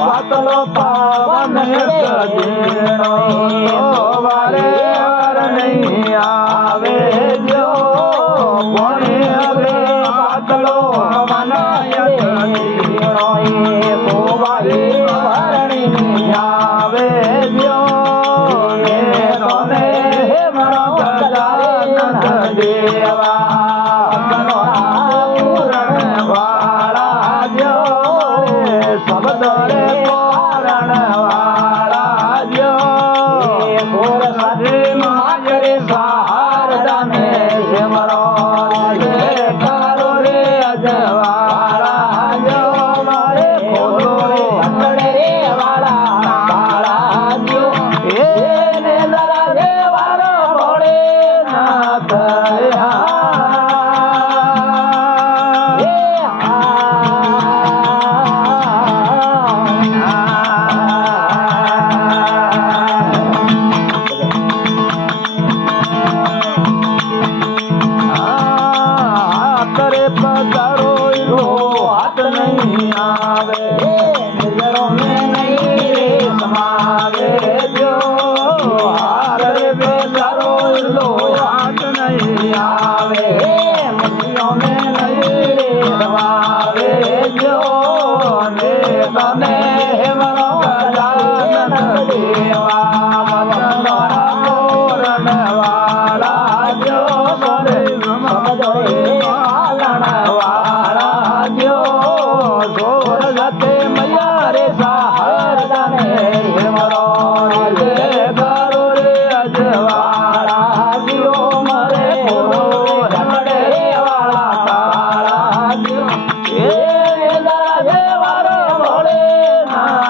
પાતળો પાવન સજીણો વારે વાર નહીં આવે જો પાતળો પાવન સજીણો વારે વાર નહીં આવે જો દેવા પૂરણ વાળા જો શબ્દ રે પૂરણ વાળા જો માજરે શારદાને મરો કારો રે અજવાળા જો મારે ખોલો રે વાળા વાળા જો એને દરા રે વાળો ભોળે નાથ हाथ नहीं आवे नजरों में नहीं रे समावे जो हाथ बेचारो लो हाथ नहीं आवे मुट्ठियों में नहीं रे समावे जो ने बने मनो गजानन देवा मदन पूरण वाला जो बड़े समझो पालन वाला जो जोर जाते मैया रे शारदाने मरो रे करो रे अजवाड़ा जियो मरे बोलो रमड़े वाला तारा जियो ये दरा वारो भोले नाथ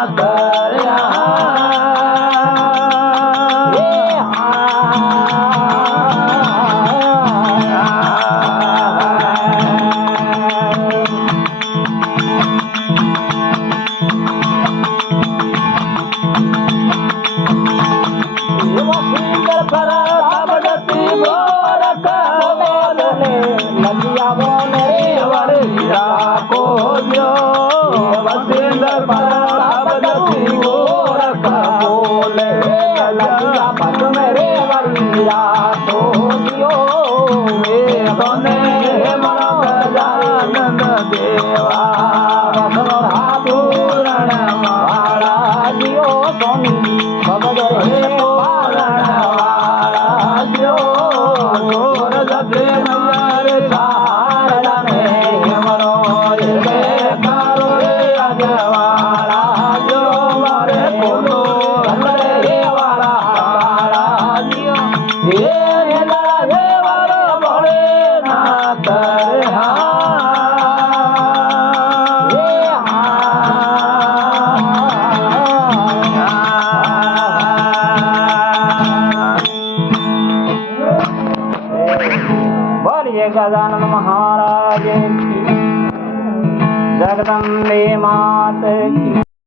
गजानन महाराज की जगदम्बे मात की।